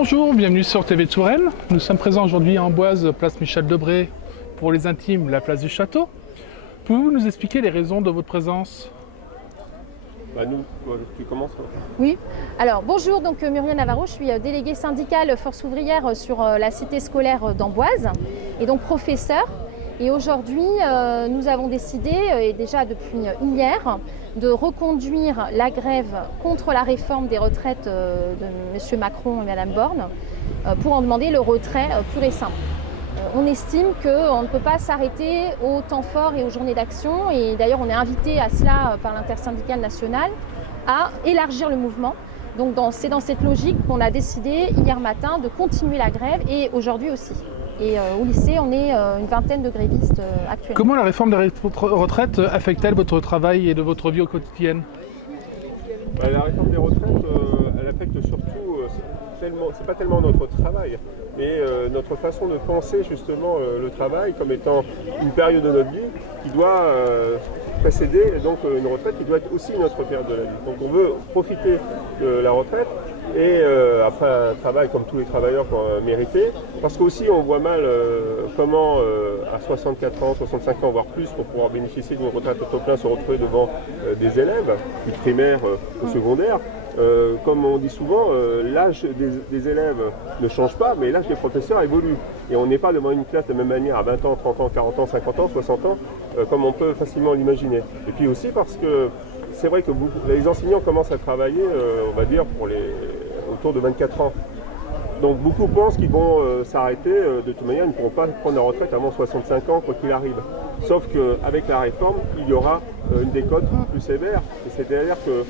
Bonjour, bienvenue sur TV Touraine. Nous sommes présents aujourd'hui à Amboise, place Michel Debré, pour les intimes, la place du Château. Pouvez-vous nous expliquer les raisons de votre présence? Tu commences. Oui, alors bonjour, donc Muriel Navarro, je suis déléguée syndicale force ouvrière sur la cité scolaire d'Amboise et donc professeure. Et aujourd'hui, nous avons décidé, et déjà depuis hier, de reconduire la grève contre la réforme des retraites de M. Macron et Mme Borne pour en demander le retrait pur et simple. On estime qu'on ne peut pas s'arrêter aux temps forts et aux journées d'action. Et d'ailleurs, on est invité à cela par l'intersyndicale nationale à élargir le mouvement. Donc c'est dans cette logique qu'on a décidé hier matin de continuer la grève et aujourd'hui aussi. Et au lycée, on est une vingtaine de grévistes actuellement. Comment la réforme des retraites affecte-t-elle votre travail et de votre vie au quotidien? La réforme des retraites, elle affecte surtout, c'est pas tellement notre travail, mais notre façon de penser justement le travail comme étant une période de notre vie qui doit précéder donc une retraite qui doit être aussi notre période de la vie. Donc on veut profiter de la retraite et après un travail comme tous les travailleurs mérités, parce qu'aussi on voit mal comment à 64 ans, 65 ans, voire plus, pour pouvoir bénéficier d'une retraite au taux plein, se retrouver devant des élèves, du primaire au secondaire. Comme on dit souvent, l'âge des élèves ne change pas, mais l'âge des professeurs évolue. Et on n'est pas devant une classe de la même manière à 20 ans, 30 ans, 40 ans, 50 ans, 60 ans, comme on peut facilement l'imaginer. Et puis aussi parce que c'est vrai que les enseignants commencent à travailler, on va dire, autour de 24 ans. Donc beaucoup pensent qu'ils vont s'arrêter, de toute manière ils ne pourront pas prendre la retraite avant 65 ans quoi qu'il arrive. Sauf qu'avec la réforme, il y aura une décote plus sévère, et c'est-à-dire que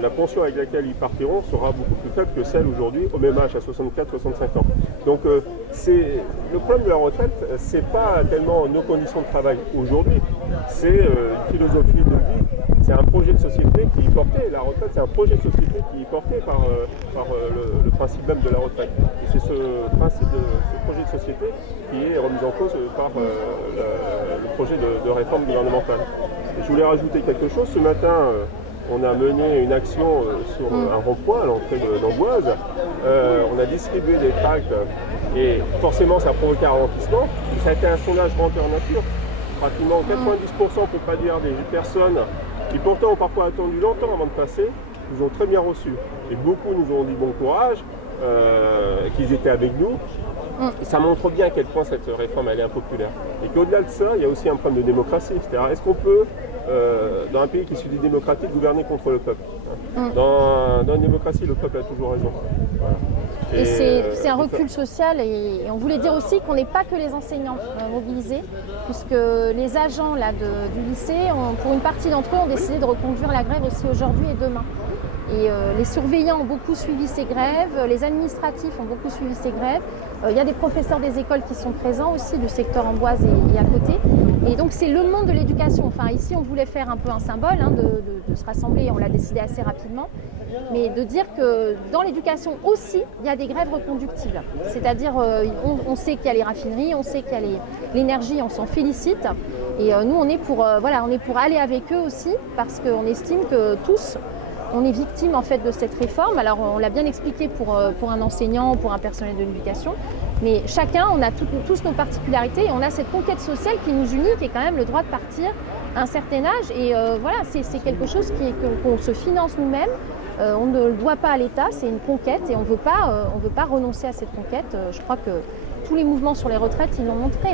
la pension avec laquelle ils partiront sera beaucoup plus faible que celle aujourd'hui au même âge, à 64-65 ans. Donc le problème de la retraite, c'est pas tellement nos conditions de travail aujourd'hui, c'est une philosophie de vie. C'est un projet de société qui est porté, la retraite c'est un projet de société qui est porté par le principe même de la retraite. Et c'est ce projet de société qui est remis en cause par le projet de réforme gouvernementale. Et je voulais rajouter quelque chose. Ce matin, on a mené une action sur un rond-point à l'entrée d'Amboise. On a distribué des tracts et forcément ça a provoqué un ralentissement. Ça a été un sondage grandeur nature. Pratiquement 90%, pour ne pas dire des personnes qui pourtant ont parfois attendu longtemps avant de passer, nous ont très bien reçus. Et beaucoup nous ont dit bon courage, qu'ils étaient avec nous. Et ça montre bien à quel point cette réforme elle est impopulaire. Et qu'au-delà de ça, il y a aussi un problème de démocratie. C'est-à-dire, est-ce qu'on peut, dans un pays qui se dit démocratique, gouverner contre le peuple? Dans une démocratie, le peuple a toujours raison. Voilà. Et c'est un recul social et on voulait dire aussi qu'on n'est pas que les enseignants mobilisés, puisque les agents là, du lycée, pour une partie d'entre eux, ont décidé de reconduire la grève aussi aujourd'hui et demain. Et les surveillants ont beaucoup suivi ces grèves, les administratifs ont beaucoup suivi ces grèves. Il y a des professeurs des écoles qui sont présents aussi, du secteur Amboise et à côté. Et donc c'est le monde de l'éducation. Enfin ici on voulait faire un peu un symbole de se rassembler, on l'a décidé assez rapidement. Mais de dire que dans l'éducation aussi, il y a des grèves reconductibles. C'est-à-dire on sait qu'il y a les raffineries, on sait qu'il y a l'énergie, on s'en félicite. Et nous on est pour aller avec eux aussi, parce qu'on estime que tous, on est victime en fait de cette réforme. Alors on l'a bien expliqué pour un enseignant, pour un personnel de l'éducation, mais chacun, on a tous nos particularités et on a cette conquête sociale qui nous unit, qui est quand même le droit de partir à un certain âge. Et voilà, c'est quelque chose qu'on se finance nous-mêmes. On ne le doit pas à l'État, c'est une conquête et on ne veut pas renoncer à cette conquête. Je crois que tous les mouvements sur les retraites, ils l'ont montré.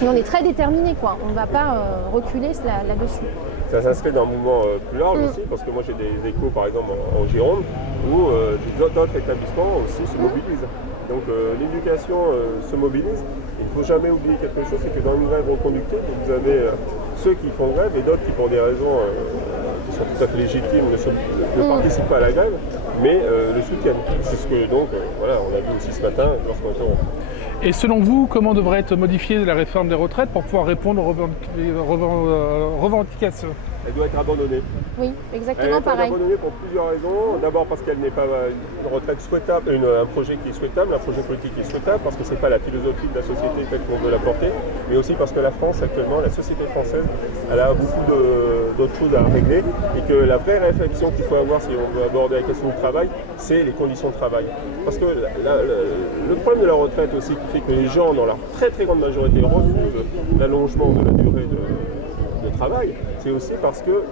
Et on est très déterminés, quoi. On ne va pas reculer là-dessus. Ça s'inscrit dans un mouvement plus large aussi, parce que moi j'ai des échos par exemple en Gironde, où d'autres établissements aussi se mobilisent. Donc l'éducation se mobilise. Il ne faut jamais oublier quelque chose, c'est que dans une grève reconductive, vous avez ceux qui font grève et d'autres qui, pour des raisons qui sont tout à fait légitimes, ne participent pas à la grève, mais le soutiennent. C'est ce que donc voilà, on a vu aussi ce matin lorsqu'on était en... Et selon vous, comment devrait être modifiée la réforme des retraites pour pouvoir répondre aux revendications? elle doit être abandonnée. Oui, Elle exactement doit être pareil. abandonnée pour plusieurs raisons. D'abord parce qu'elle n'est pas une retraite souhaitable, un projet qui est souhaitable, un projet politique qui est souhaitable, parce que ce n'est pas la philosophie de la société telle qu'on veut la porter, mais aussi parce que la France actuellement, la société française, elle a beaucoup d'autres choses à régler et que la vraie réflexion qu'il faut avoir si on veut aborder la question du travail, c'est les conditions de travail. Parce que le problème de la retraite aussi qui fait que les gens, dans leur très très grande majorité, refusent l'allongement de la durée de travail, c'est aussi parce que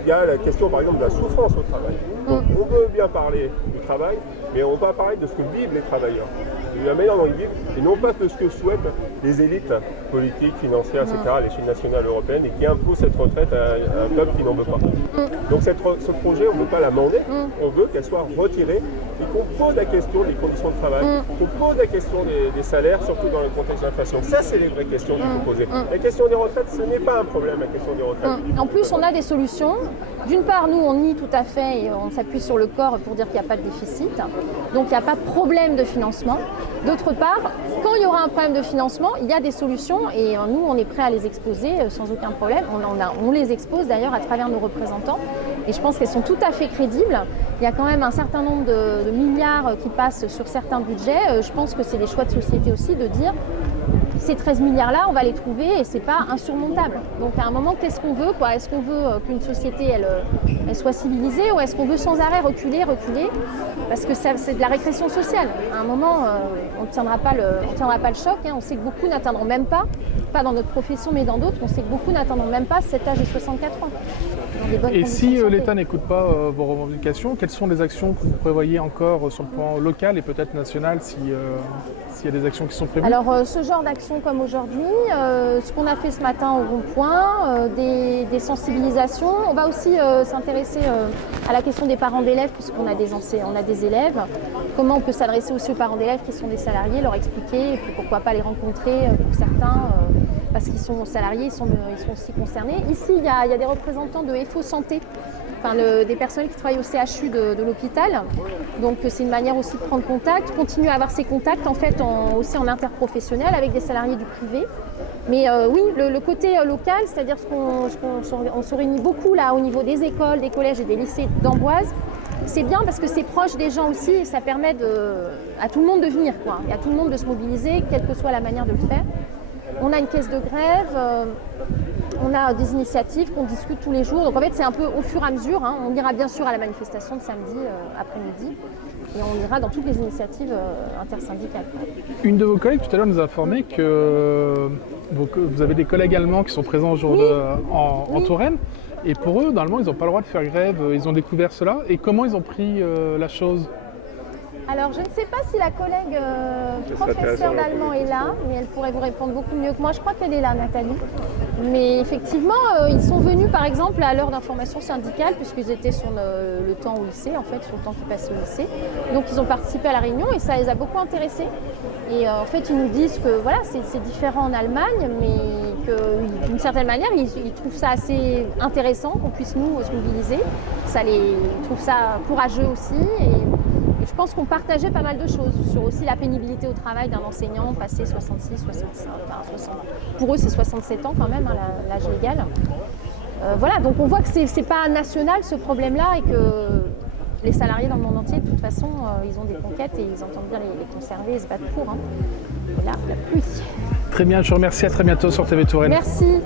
il y a la question par exemple de la souffrance au travail. Donc, on veut bien parler du travail, mais on va parler de ce que vivent les travailleurs, de la manière dont ils vivent, et non pas de ce que souhaitent les élites politiques, financières, etc., à l'échelle nationale européenne, et qui imposent cette retraite à un peuple qui n'en veut pas. Donc ce projet, on ne veut pas l'amender, on veut qu'elle soit retirée, et qu'on pose la question des conditions de travail, qu'on pose la question des salaires, surtout dans le contexte d'inflation. Ça, c'est les vraies questions qu'il faut poser. La question des retraites, ce n'est pas un problème, la question des retraites. En plus, on a des solutions. D'une part, nous, on nie tout à fait et on s'appuie sur le corps pour dire qu'il n'y a pas de déficit. Donc, il n'y a pas de problème de financement. D'autre part, quand il y aura un problème de financement, il y a des solutions et nous, on est prêt à les exposer sans aucun problème. On les expose d'ailleurs à travers nos représentants et je pense qu'elles sont tout à fait crédibles. Il y a quand même un certain nombre de milliards qui passent sur certains budgets. Je pense que c'est des choix de société aussi de dire ces 13 milliards-là, on va les trouver et c'est pas insurmontable. Donc à un moment, qu'est-ce qu'on veut quoi? Est-ce qu'on veut qu'une société elle soit civilisée ou est-ce qu'on veut sans arrêt reculer? Parce que c'est de la régression sociale. À un moment, on ne tiendra pas le choc. On sait que beaucoup n'atteindront même pas dans notre profession mais dans d'autres, on sait que beaucoup n'atteindront même pas cet âge de 64 ans. Et si l'État n'écoute pas vos revendications, quelles sont les actions que vous prévoyez encore sur le plan local et peut-être national s'il y a des actions qui sont prévues? Alors ce genre d'action comme aujourd'hui, ce qu'on a fait ce matin au rond-point, des sensibilisations. On va aussi s'intéresser à la question des parents d'élèves puisqu'on a des élèves. Comment on peut s'adresser aussi aux parents d'élèves qui sont des salariés, leur expliquer et puis pourquoi pas les rencontrer pour certains parce qu'ils sont salariés, ils sont aussi concernés. Ici, il y a des représentants de FO Santé, des personnels qui travaillent au CHU de l'hôpital. Donc c'est une manière aussi de prendre contact, continuer à avoir ces contacts en fait aussi en interprofessionnel avec des salariés du privé. Mais oui, le côté local, c'est-à-dire qu'on se réunit beaucoup là au niveau des écoles, des collèges et des lycées d'Amboise. C'est bien parce que c'est proche des gens aussi et ça permet à tout le monde de venir, et à tout le monde de se mobiliser, quelle que soit la manière de le faire. On a une caisse de grève, on a des initiatives qu'on discute tous les jours. Donc en fait, c'est un peu au fur et à mesure. On ira bien sûr à la manifestation de samedi après-midi et on ira dans toutes les initiatives intersyndicales. Une de vos collègues tout à l'heure nous a informé que vous avez des collègues allemands qui sont présents aujourd'hui en Touraine. Et pour eux, normalement, ils n'ont pas le droit de faire grève. Ils ont découvert cela. Et comment ils ont pris la chose? Alors, je ne sais pas si la collègue professeure d'allemand est là, mais elle pourrait vous répondre beaucoup mieux que moi. Je crois qu'elle est là, Nathalie. Mais effectivement, ils sont venus, par exemple, à l'heure d'information syndicale, puisqu'ils étaient sur le temps au lycée, en fait, sur le temps qu'ils passaient au lycée. Donc, ils ont participé à la réunion et ça les a beaucoup intéressés. Et en fait, ils nous disent que voilà, c'est différent en Allemagne, mais que d'une certaine manière, ils trouvent ça assez intéressant qu'on puisse nous se mobiliser. Ils trouvent ça courageux aussi. Et je pense qu'on partageait pas mal de choses sur aussi la pénibilité au travail d'un enseignant passé 66, 65, enfin 60. Pour eux, c'est 67 ans quand même, l'âge légal. Voilà, donc on voit que c'est pas national ce problème-là et que les salariés dans le monde entier, de toute façon, ils ont des conquêtes et ils entendent bien les conserver et se battre pour. Et là, la pluie. Très bien, je vous remercie. À très bientôt sur TV Touraine. Merci.